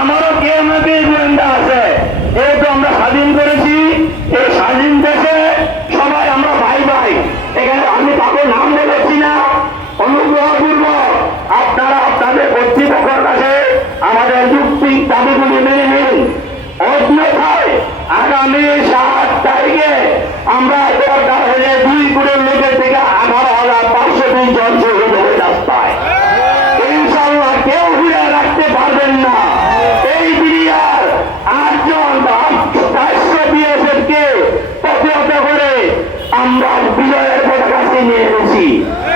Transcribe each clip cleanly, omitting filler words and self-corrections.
আমারও কেউ না কেউ গোয়েন্দা আছে। যেহেতু আমরা স্বাধীন করেছি, এই স্বাধীন দেশে সবাই আমরা ভাই ভাই। এখানে আমি কাউকে নাম বলেছি না। অনুগ্রহপূর্বক আপনারা আপনাদের কর্তৃপক্ষের কাছে আমাদের যুক্তিক দাবিগুলি মেনে নিন। অন্যথায় আগামী 7 তারিখে আমরা দরকার হলে 2 কোটি লোকের থেকে 18,520 জন শহীদ হয়ে রাস্তায়। ইনশাল্লাহ কেউ ঘুরে রাখতে পারবেন না। এই বিডিআর 8 জন 400 বিএসএফ কে প্রতিহত করে আমরা বিজয়ের পতাকা ছিনিয়ে এনেছি।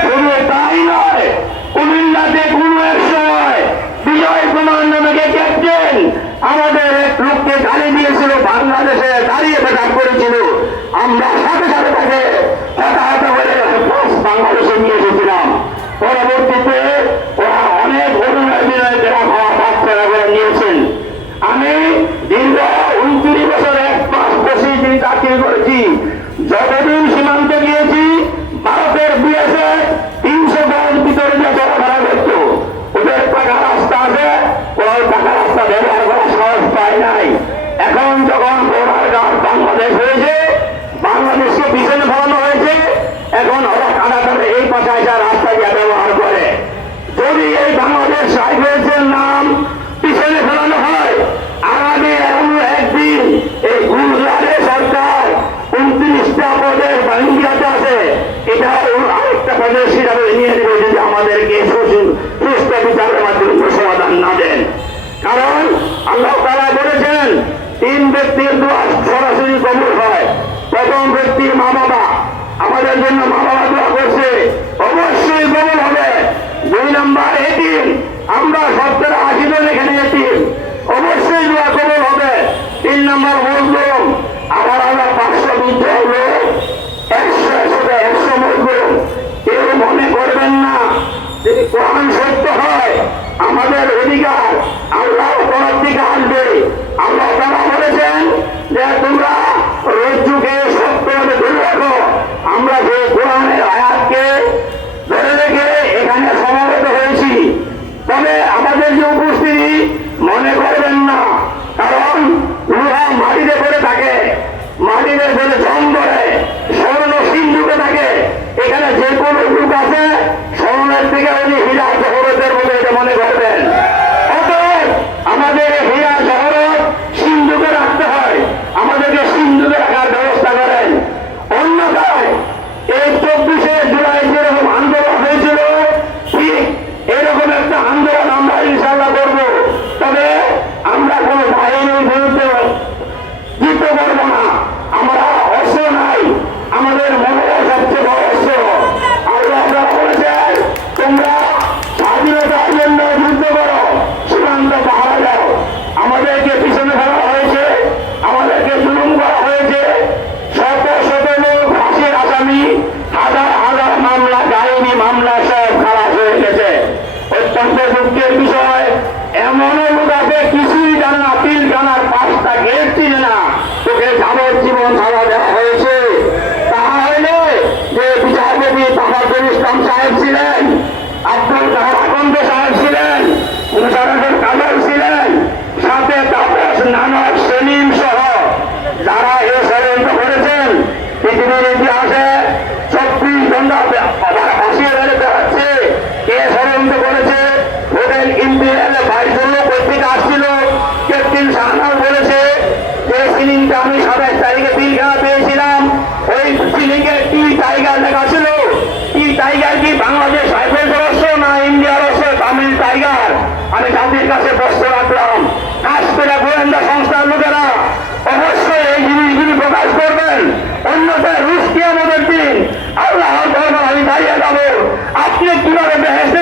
শুধু তাই নয়, কুমিল্লাতে কোনো এক সময় বিজয় কুমার নামে ক্যাপ্টেন আমাদের এক লোককে গালি দিয়েছিল, বাংলাদেশে দাঁড়িয়ে ব্যাটার করেছিল। আমরা সাথে সাথে তাকে হতাহত করে বাংলাদেশে নিয়ে এসেছিলাম। পরবর্তীতে ওরা অনেক অরুণের বিনয় যারা খাওয়া বাচ্চারা করে নিয়েছেন। আমি দীর্ঘ 29 বছর 1 মাস 25 দিন চাকরি করেছি। যতদিন সীমান্ত গিয়েছি, ভারতের বিএসএফ 300 গজ ভিতরে যে চলাফেরা করত। ওদের পাকা রাস্তা আছে, ওই পাকা রাস্তা ব্যবহার করা সহজ পায় নাই। এখন যখন বাংলাদেশ হয়েছে, বাংলাদেশকে পিছনে ফলানো হয়েছে, এখন ওরা কাটাতারে এই পাশায় রাস্তা দিয়ে ব্যবহার করে। যদি এই বাংলাদেশ সাইকেলের নাম পিছনে ফেলানো হয়, আগামী একদিন এই গুজরাটে সরকার 29টা প্রদেশ ইন্ডিয়াতে আছে, এটা আরেকটা প্রদেশ হিসাবে নিয়ে নেবে যদি আমাদেরকে সুস্থ বিচারের মাধ্যমে সমাধান না দেন। কারণ আল্লাহ তাআলা বলেছেন 3 ব্যক্তির দোয়া সরাসরি কবুল হয়। প্রথম ব্যক্তির মা বাবা, আমাদের জন্য মা বাবা দোয়া করছে, অবশ্যই কবুল হবে। 2 নম্বর এতিম, আমরা 70-80 জন এখানে এতিম, অবশ্যই দোয়া কবুল হবে। 3 নম্বর মজলুম, আমার 520 জন লোক, 100 মজলুম। কেউ মনে করবেন না যদি কোরআন সত্য হয়, আমাদের অধিকার আল্লাহর তরফ থেকে আসবে। আল্লাহ তাআলা বলেছেন যে তোমরা রজ্জুকে সত্যভাবে ধরে রাখো। আমরা যে কোরআনের আয়াতকে ধরে রেখে এখানে সমবেত হয়েছি। তবে আমাদের যে উপস্থিতি মনে করবেন না, কারণ লোহা মাটিতে পড়ে থাকে, মাটিতে পড়ে জং ধরে, স্বর্ণ সিন্ধুকে থাকে। এখানে যে কোনো লোক আছে স্বর্ণের থেকে উনি হীরা জহরতের মধ্যে এটা মনে করবেন। অতএব আমাদের হীরা জহরত সিন্ধুকে রাখতে হয়, আমাদেরকে সিন্ধুকে রাখার ব্যবস্থা করেন। অন্যথায় এই 24শে জুলাই যেরকম আন্দোলন হয়েছিল, ঠিক এরকম একটা আন্দোলন আমরা ইনশাল্লাহ করব। তবে আমরা কোন বাহিনীর বিরুদ্ধে যুদ্ধ করবো না। আমরা অস্ত্র নাই, আমাদের মনে সবচেয়ে বড় অস্ত্র। আল্লাহ বলেছেন তোমরা স্বাধীনতার জন্য যুদ্ধ করো, সীমান্ত পাহারা যাও। আমাদেরকে পিছনে ফেলা হয়েছে, আমাদেরকে জুলুম করা হয়েছে। শত শত লোক ফাঁসির আসামি, হাজার হাজার মামলা, গায়েবী মামলা সব খারাপ হয়ে গেছে। অত্যন্ত দুঃখের বিষয়, এমনও লোক আছে কিছুই জানে না, পিলখানার 5টা গেট চিনে না, তোকে যাবজ্জীবন সাজা দেওয়া হয়েছে। তাহলে যে বিচারপতি তাফাজ্জুল ইসলাম সাহেব ছিলেন, আব্দুল কাদের আকন্দ সাহেব ছিলেন, মুশাররফুল কাদের ছিলেন, সাথে তাপস নানক সেলিম সহ যারা এ ষড়যন্ত্র করেছেন, পৃথিবীর ইতিহাসে 24 ঘন্টা ফাঁসিয়ে বেড়াতে হচ্ছে। কে ষড়যন্ত্র করেছে? হোটেল ইম্পিরিয়ালে 22 জন লোক পত্রিকা আসছিল, ক্যাপ্টেন শাহনাজ বলেছে যে সিলিংটা আমি 27 তারিখে পিলখানা পেয়েছিলাম, ওই সিলিংয়ে কি টাইগার লেখা ছিল। কি টাইগার কি বাংলাদেশ রাইফেলস অস্ত্র না ইন্ডিয়ার অস্ত্র, তামিল টাইগার? আমি জাতির কাছে প্রশ্ন রাখলাম। কাশ্মীরা গোয়েন্দা সংস্থার লোকেরা অবশ্যই এই জিনিসগুলি প্রকাশ করবেন, অন্যথায় রুশ কিয়ামতের দিন আল্লাহর দরবারে আমি দাঁড়িয়ে যাবো। আপনি কিভাবে বেহেশতে